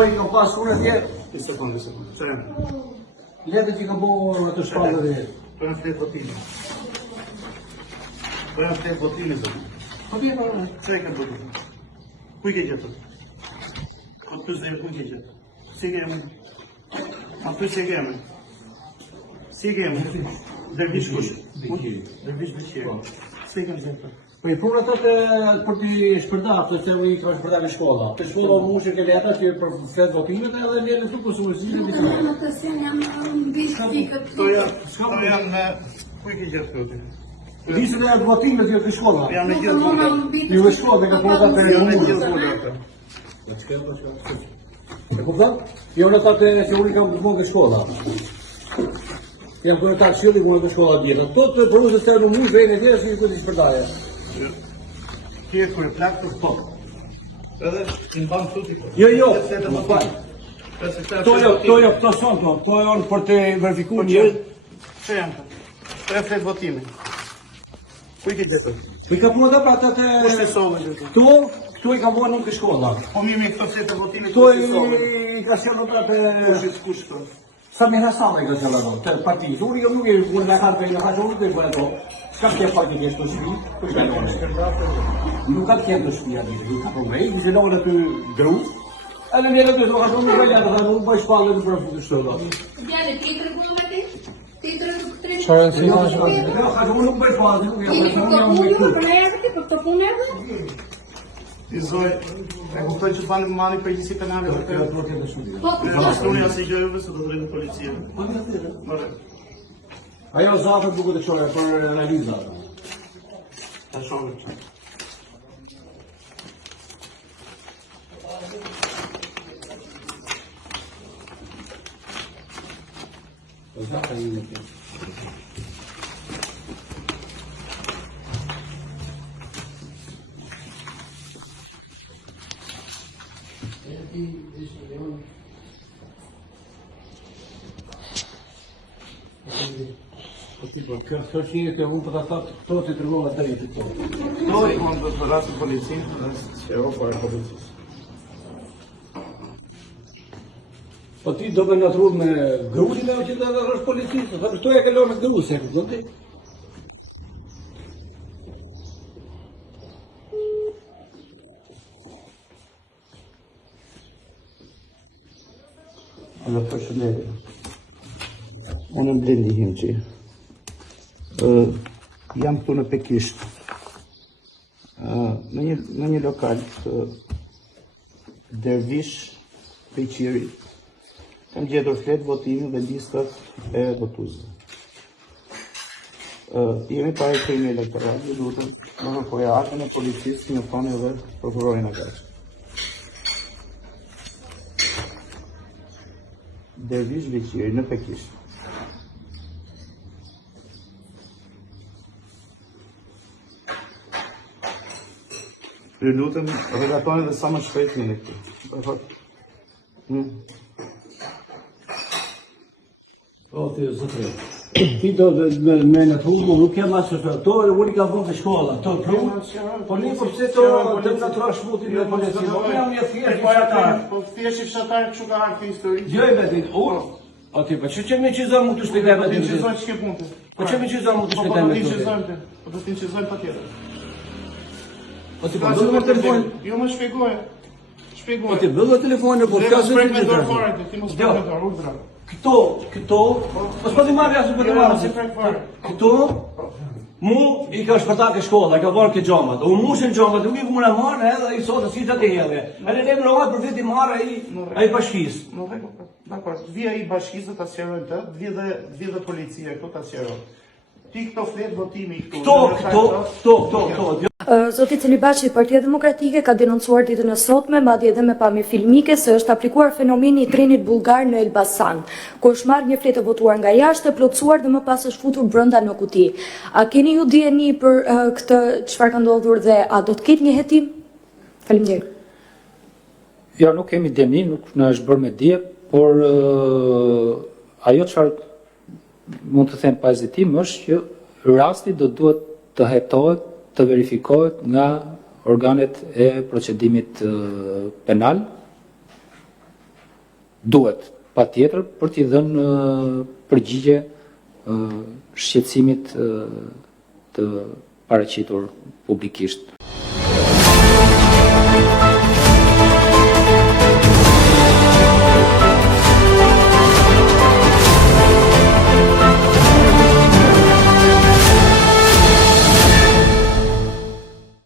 Doj kam pas unë atje. Një sekundë. Çfarë? Letë që kam bo atë shpallë dhe. Po në fletë votimi. Po në fletë votimi zot. Po bie po. Çfarë kanë votuar? Ku i ke gjetur? Po pyes dhe ku i ke gjetur? Si ke më? A pyes se ke më? Si ke më? Dervish kush? Dervish Beqiri. Si kanë gjetur? Po i punë ato për t'i shpërdarë, të që i ka shpërdarë në shkolla. Të shkolla u mushë ke leta që për fletë votimet edhe lene të kësë mësinë në Në të sen jam bistikët. To janë me... Ku i ke gjetur këtu? Disën e votimet jo të shkolla. Janë me gjithë vola. Ju e shkolla ka punë atë Janë me gjithë vola ato. E kupton? Jo në atë që unë kam punë në shkolla. Jam punë ta këshilli punë në shkolla dietë. To të provozë të në mushë vjen edhe si ku të shpërdarë. Ti e kur e plak të po. Edhe i mban tuti. Jo, më fal. Këto son to janë për të verifikuar një. Çe janë? Tre flet votimi. Ku i ke gjetur? Po i ka punë ato pra atë të... Kush të sonë gjithë? Këtu i ka punë nuk të shkolla. Po mirë këto flet votimi Këtu i ka sjellë pra të... Kush këto? Samir Hasani ka sjellë ato, të partisë. Unë jo nuk e unë në kanë për një haqë nuk e bëjë ato. Shka ke parti ke shto shpi? Nuk ka kjenë të shpi atë, nuk ka problemi, i zilon aty dru. Edhe njëre të shka shumë në bëjë dhe nuk bëjë shpallë në përfu të shtolla. Gjale, tjetër punë me ti? Tjetër nuk të trenë? Qarën si ma shpallë? Unë nuk bëjë shpallë, nuk e bëjë shpallë. Për të punë edhe? I zoj, e kuptoj që të banë mani për gjithësi penale për të... Po, Unë jasë i gjojëve se do të rrinë në policia. Ajo zafët buku të qore për realiza. Ta shumë. Zafët i në të. Kjo është një të unë për të thotë, këto të të rrugë të rritë të të. Këto i konë të rrasë policinë, rrasë që e për e policisë. Po ti do me në të rrugë me grusin e që të dhe rrështë policisë, këto e ke lorë me grusë, e këtë ti? Allora, përshëndetje. Unë më Blendi Himçi. Jam këtu në Pekisht. Në një lokal të Dervish Beqiri. Kam gjetur fletë votimi dhe listat e votuesve. Jemi pare krimi elektoral, dhe lutem më kërkoja aktën e policisë që më thoni edhe prokurorin Agaçi. Dervish Beqiri në Pekisht. Ju lutem, relatoni dhe sa më shpejt në këtu. O, ti zëtëre. Ti do me në të rrugë, nuk kem asë të to, unë i ka vënë të shkolla. To prunë, po një përse to të në të rashmutin dhe policinë. Po jam një thjesht i fshatar. Po thjesht i fshatar kështu ka ardhur histori. Jo e betin, unë. O ti, po që me qizon mu të shpejtaj Po me ti të çizoj ç'ke punte. Po që me qizon mu të shpejtaj me të Po do të çizojmë patjetër. Po ti, po do me telefon. Jo më shpjegoje. Po ti, bëllë telefonë, po të kasë me dorë fare, ti mos prek me dorë, urdhra. Këto, mos po ti marrë jasë për të marrë. Këto, mu i ka shpërtar ke shkolla, i ka varë ke gjamat. U mushën gjamat, nuk i ku më në marrë edhe i sotë si të të hele. E në lemë rohat për veti marrë a i bashkis. Dakor, vija i bashkisë të asjerojnë të, vija dhe policia këto të asjerojnë. Ti këto fletë votimi këto. Zoti Celibashi, Partia Demokratike ka denoncuar ditën e sotme, madje edhe me pamje filmike, se është aplikuar fenomeni i trenit bullgar në Elbasan, ku është marrë një fletë të votuar nga jashtë, plotësuar dhe më pas është futur brenda në kuti. A keni ju dijeni për këtë çfarë ka ndodhur dhe a do të ketë një hetim? Faleminderit. Jo, nuk kemi djeni, nuk në është bërë me dje, por ajo çfarë mund të them pa hezitim është që rasti do duhet të hetohet, të verifikohet nga organet e procedimit penal duhet patjetër për t'i dhënë përgjigje shqetësimit të paraqitur publikisht.